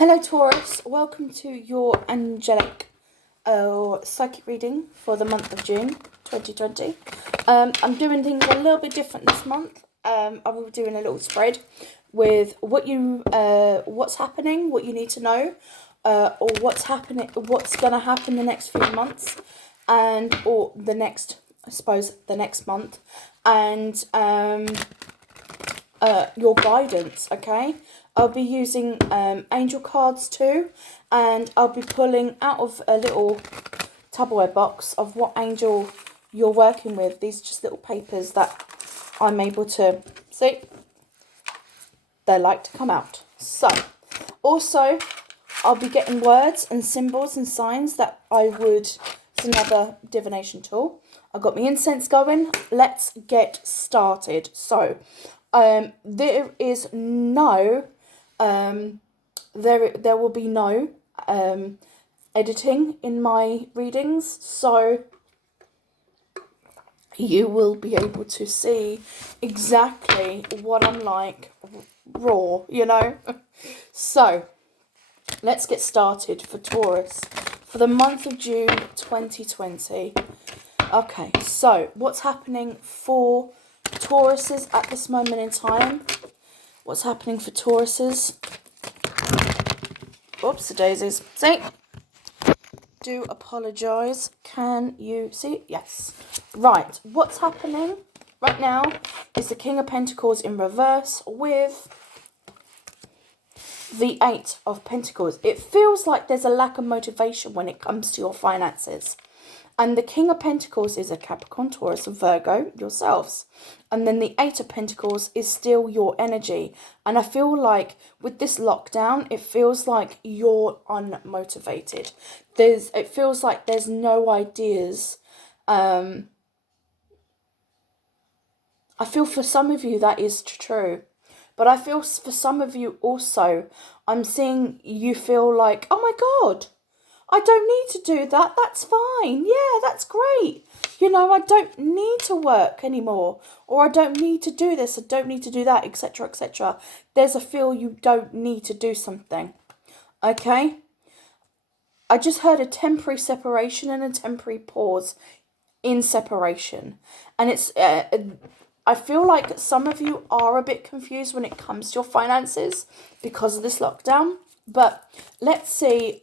Hello Taurus, welcome to your angelic psychic reading for the month of June 2020. I'm doing things a little bit different this month. I will be doing a little spread with what's happening, what you need to know, or what's going to happen the next few months, or the next month, and your guidance, okay? I'll be using angel cards too, and I'll be pulling out of a little Tupperware box of what angel you're working with. These are just little papers that I'm able to see. They like to come out. So, also, I'll be getting words and symbols and signs that it's another divination tool. I've got my incense going. Let's get started. So, there is no, there will be no editing in my readings, so you will be able to see exactly what I'm like raw, you know. So let's get started for Taurus for the month of June 2020. Okay, so what's happening for Tauruses at this moment in time? What's happening for Tauruses? Oops, the daisies. See? Do apologise. Can you see? Yes. Right. What's happening right now is the King of Pentacles in reverse with the Eight of Pentacles. It feels like there's a lack of motivation when it comes to your finances. And the King of Pentacles is a Capricorn, Taurus, and Virgo, yourselves. And then the Eight of Pentacles is still your energy. And I feel like with this lockdown, it feels like you're unmotivated. It feels like there's no ideas. I feel for some of you that is true. But I feel for some of you also, I'm seeing you feel like, oh my God, I don't need to do that. That's fine. Yeah, that's great. You know, I don't need to work anymore. Or I don't need to do this. I don't need to do that, etc., etc. There's a feel you don't need to do something. Okay? I just heard a temporary separation and a temporary pause in separation. And it's... I feel like some of you are a bit confused when it comes to your finances because of this lockdown. But let's see...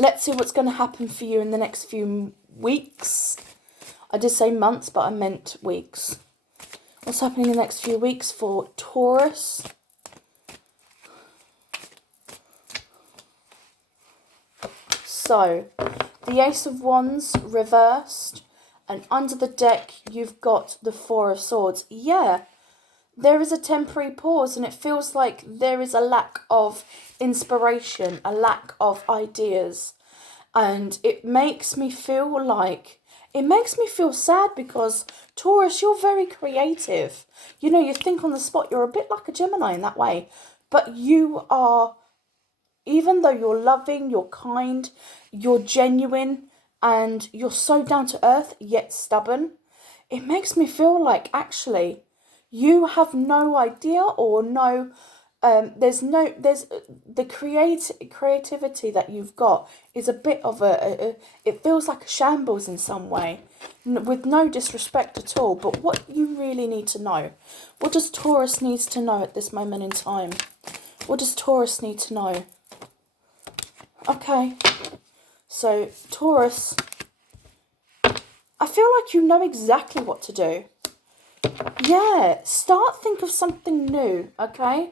Let's see what's going to happen for you in the next few weeks. I did say months, but I meant weeks. What's happening in the next few weeks for Taurus? So, the Ace of Wands reversed. And under the deck, you've got the Four of Swords. Yeah, there is a temporary pause, and it feels like there is a lack of inspiration, a lack of ideas. And it makes me feel sad because, Taurus, you're very creative. You know, you think on the spot, you're a bit like a Gemini in that way. But you are, even though you're loving, you're kind, you're genuine, and you're so down to earth, yet stubborn, it makes me feel like, actually, you have no idea or no, there's the creativity that you've got is a bit of it feels like a shambles in some way, with no disrespect at all. But what you really need to know, what does Taurus needs to know at this moment in time? What does Taurus need to know? Okay, so Taurus, I feel like you know exactly what to do. Yeah, think of something new, okay?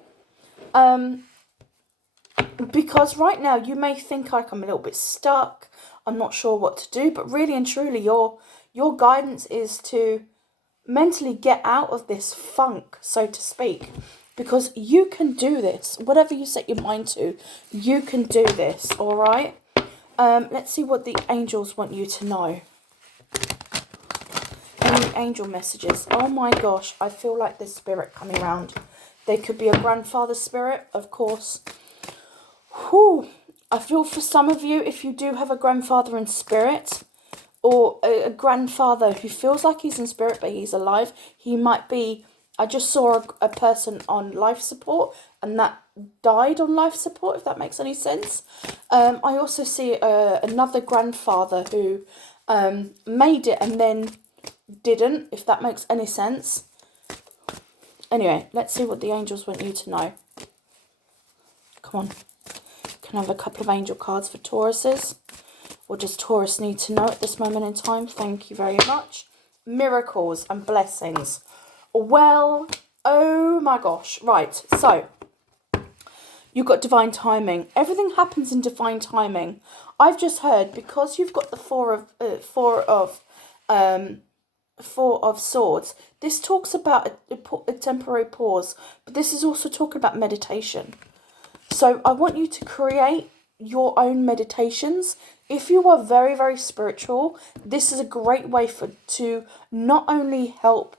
Because right now you may think like I'm a little bit stuck, I'm not sure what to do, but really and truly your guidance is to mentally get out of this funk, so to speak, because you can do this. Whatever you set your mind to, you can do this, all right? Let's see what the angels want you to know. Any angel messages? Oh my gosh, I feel like there's spirit coming around. There could be a grandfather spirit, of course. Whew. I feel for some of you, if you do have a grandfather in spirit, or a grandfather who feels like he's in spirit but he's alive, he might be I just saw a person on life support, and that died on life support, if that makes any sense. I also see another grandfather who made it and then didn't, if that makes any sense. Anyway, let's see what the angels want you to know. Come on. Can I have a couple of angel cards for Tauruses? What does Taurus need to know at this moment in time? Thank you very much. Miracles and blessings. Well, oh my gosh. Right, so you've got divine timing. Everything happens in divine timing. I've just heard, because you've got the four of swords. This talks about a temporary pause, but this is also talking about meditation. So I want you to create your own meditations. If you are very, very spiritual, this is a great way to not only help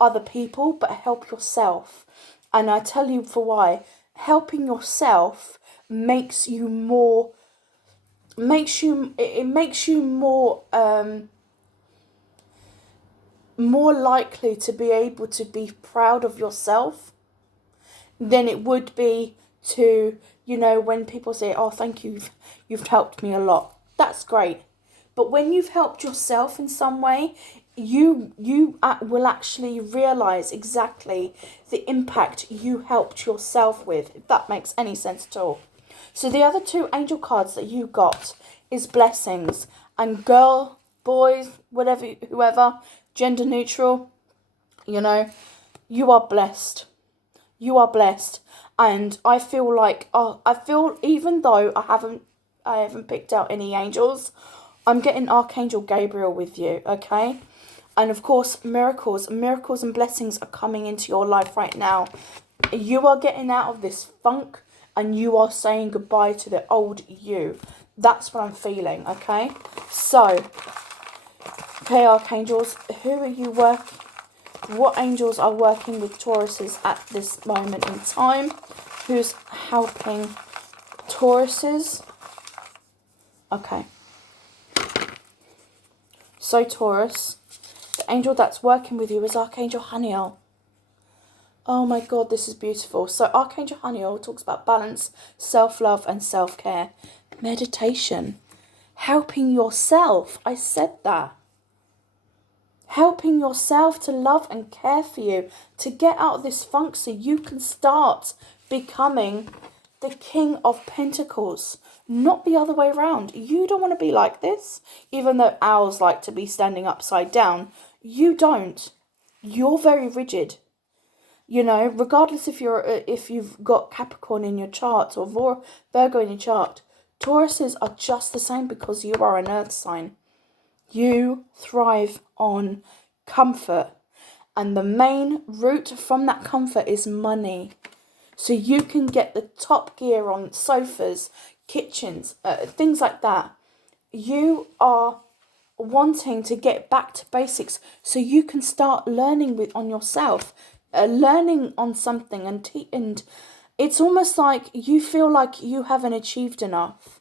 other people, but help yourself. And I tell you for why. Helping yourself makes you more more likely to be able to be proud of yourself than it would be to, when people say, oh, thank you, you've helped me a lot. That's great. But when you've helped yourself in some way, you will actually realise exactly the impact you helped yourself with, if that makes any sense at all. So the other two angel cards that you got is blessings. And girl, boys, whatever, whoever, gender neutral, you are blessed. You are blessed. And I feel like, even though I haven't picked out any angels, I'm getting Archangel Gabriel with you, okay? And of course, miracles and blessings are coming into your life right now. You are getting out of this funk and you are saying goodbye to the old you. That's what I'm feeling, okay? So, okay, Archangels, who are you working? What angels are working with Tauruses at this moment in time? Who's helping Tauruses? Okay. So, Taurus, the angel that's working with you is Archangel Haniel. Oh my God, this is beautiful. So, Archangel Haniel talks about balance, self-love and self-care. Meditation. Helping yourself. I said that. Helping yourself to love and care for you, to get out of this funk so you can start becoming the King of Pentacles, not the other way around. You don't want to be like this, even though owls like to be standing upside down. You don't. You're very rigid. Regardless if you've got Capricorn in your chart or Virgo in your chart, Tauruses are just the same because you are an earth sign. You thrive on comfort, and the main route from that comfort is money. So you can get the top gear on sofas, kitchens, things like that. You are wanting to get back to basics so you can start learning on yourself, learning on something, and it's almost like you feel like you haven't achieved enough.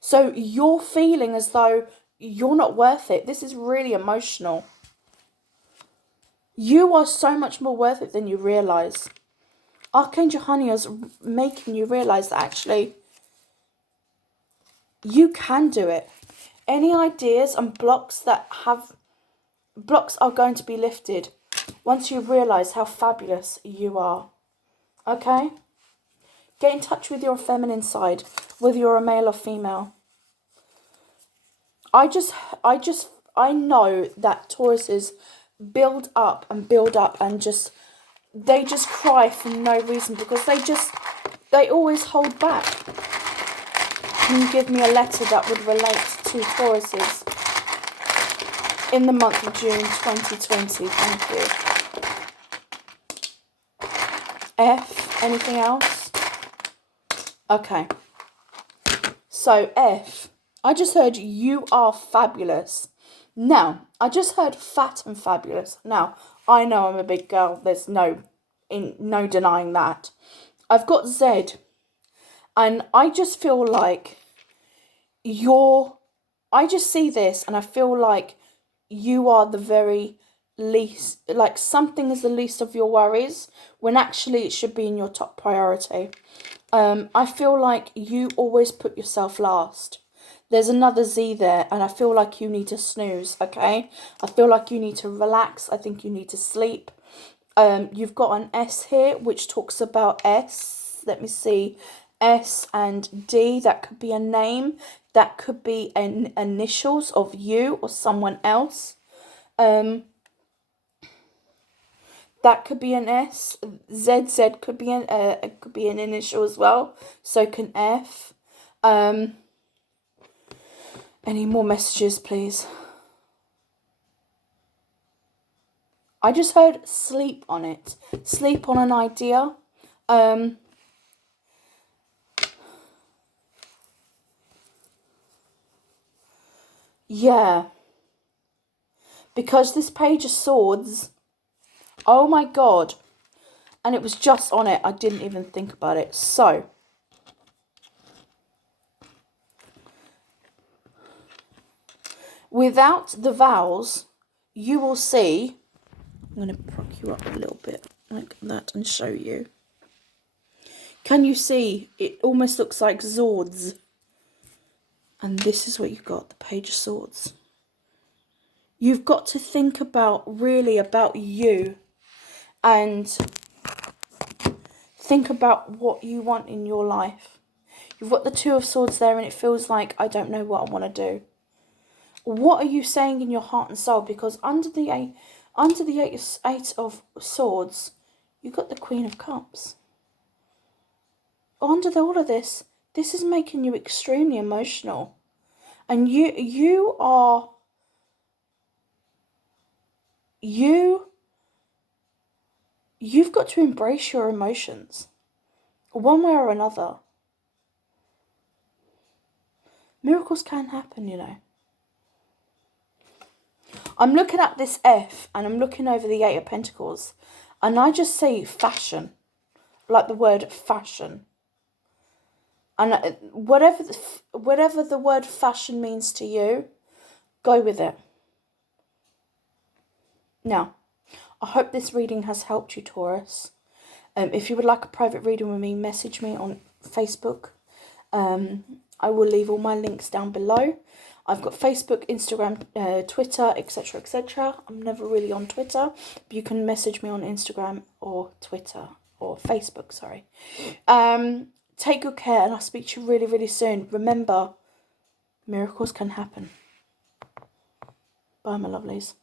So you're feeling as though you're not worth it. This is really emotional. You are so much more worth it than you realise. Archangel Haniel is making you realise that actually you can do it. Any ideas and blocks are going to be lifted once you realise how fabulous you are. Okay? Get in touch with your feminine side, whether you're a male or female. I know that Tauruses build up and they just cry for no reason because they always hold back. Can you give me a letter that would relate to Tauruses in the month of June 2020? Thank you. F, anything else? Okay. So F, I just heard you are fabulous. Now, I just heard fat and fabulous. Now, I know I'm a big girl. There's no denying that. I've got Z, and I just feel like I just see this, and I feel like you are the very least, like something is the least of your worries when actually it should be in your top priority. I feel like you always put yourself last. There's another Z there, and I feel like you need to snooze, okay? I feel like you need to relax. I think you need to sleep. You've got an S here, which talks about S. Let me see. S and D, that could be a name. That could be an initials of you or someone else. That could be an S. ZZ could be an initial as well. So can F. Any more messages, please? I just heard sleep on it. Sleep on an idea. Yeah. Because this Page of Swords, oh my god. And it was just on it. I didn't even think about it. So, without the vowels, you will see, I'm going to prock you up a little bit like that and show you. Can you see? It almost looks like Zords. And this is what you've got, the Page of Swords. You've got to think really about you. And think about what you want in your life. You've got the Two of Swords there, and it feels like, I don't know what I want to do. What are you saying in your heart and soul? Because under the Eight of Swords, you've got the Queen of Cups. Under all of this is making you extremely emotional. And you've got to embrace your emotions, one way or another. Miracles can happen, you know. I'm looking at this F, and I'm looking over the Eight of Pentacles, and I just see fashion, like the word fashion. And whatever the word fashion means to you, go with it. Now, I hope this reading has helped you, Taurus. If you would like a private reading with me, message me on Facebook. I will leave all my links down below. I've got Facebook, Instagram, Twitter, etc., etc. I'm never really on Twitter, but you can message me on Instagram or Twitter or Facebook, sorry. Take good care, and I'll speak to you really, really soon. Remember, miracles can happen. Bye, my lovelies.